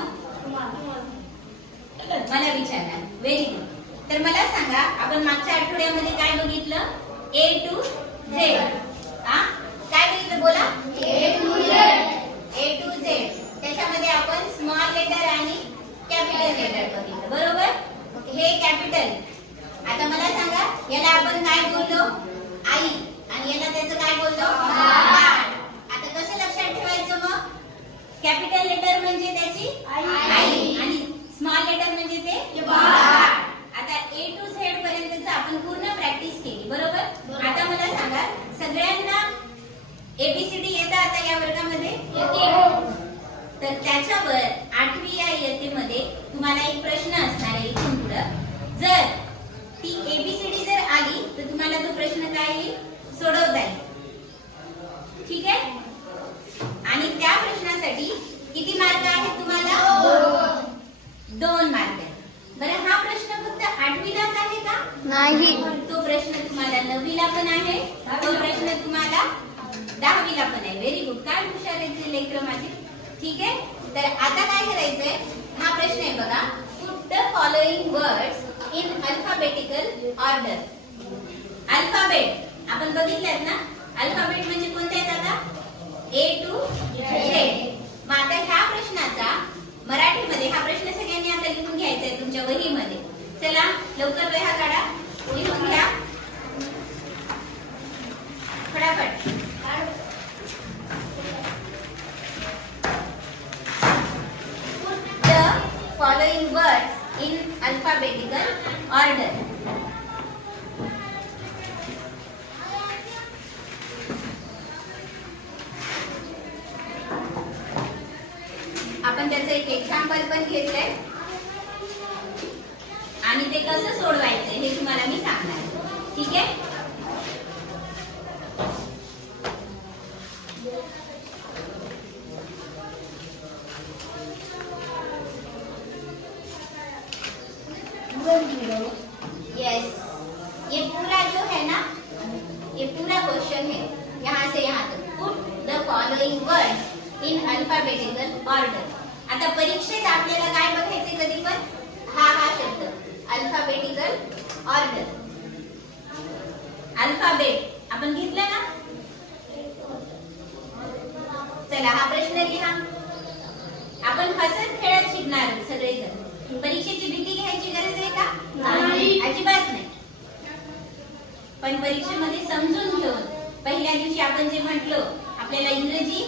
मग? मला विचारणार. Very good. तर मला सांगा, आपण मागच्या आठवड्यामध्ये काय बघितलं? A to Z. हा, काय बघितलं बोला? A to Z. A to Z. त्याच्यामध्ये आपण स्मॉल लेटर आणि कॅपिटल लेटर बघितलं, बरोबर? हे कॅपिटल. आता मला सांगा, याला आपण काय बोललो? आई. आणि याला त्याचं काय बोललो? बाळ. आता कसं लक्षात ठेवायचं मग? कॅपिटल लेटर म्हणजे त्याची आई आणि स्मॉल लेटर म्हणजे ते बाळ. आता A to Z पर्यंतच आपण पूर्ण प्रॅक्टिस केली, बरोबर? आता मला सांगा, सगळ्यांना ABCD येतं आता या वर्गामध्ये? तर त्याच्यावर 8वी या इयत्तेमध्ये तुम्हाला एक प्रश्न असणार आहे इथून पुढं. जर ती ABCD जर आली तर तुम्हाला तो प्रश्न काय येईल? सोडवता येईल. ठीक आहे? आणि त्या प्रश्नासाठी किती मार्क आहेत तुम्हाला? 2 मार्क. बरं, हा प्रश्न फक्त 8वीलाच आहे का? नाही. तो प्रश्न तुम्हाला 9वीला पण आहे, तो प्रश्न तुम्हाला 10वीला पण आहे. Very good. काय हुशार आहेत ते लेकरं माझे. ठीक आहे? तर आता काय करायचंय? हा प्रश्न आहे बघा. Put the following words in alphabetical order. Alphabet आपण बघितल्यात ना? अल्फाबेट म्हणजे कोणते आहेत आता? A to Z. मग आता ह्या प्रश्नाचा मराठीमध्ये हा प्रश्न सगळ्यांनी आता लिहून घ्यायचा आहे तुमच्या वहीमध्ये. चला लवकर वह्या काढा, लिहून घ्या फटाफट. Put the following words in alphabetical order. आपण त्याचं एक एक्झाम्पल पण घेतलंय आणि ते कसं सोडवायचं हे तुम्हाला मी सांगणार. ठीक आहे? यस, ये पूरा जो है ना, ये पूरा क्वेश्चन है यहाँ से यहाँ तक. Put the following word in alphabetical order. आता परीक्षेत आपल्याला काय बघायचे कधी पण? हा शब्द अल्फाबेटिकल ऑर्डर. अल्फाबेट आपण घेतलं ना? चला हा प्रश्न लिहा. आपण हसत खेळत शिकणार आहोत सगळेजण. परीक्षेची भीती घ्यायची गरज आहे का? नाही, अजिबात नाही. पण परीक्षेमध्ये समजून घेऊन पहिल्या दिवशी आपण जे म्हटलो, आपल्याला इंग्रजी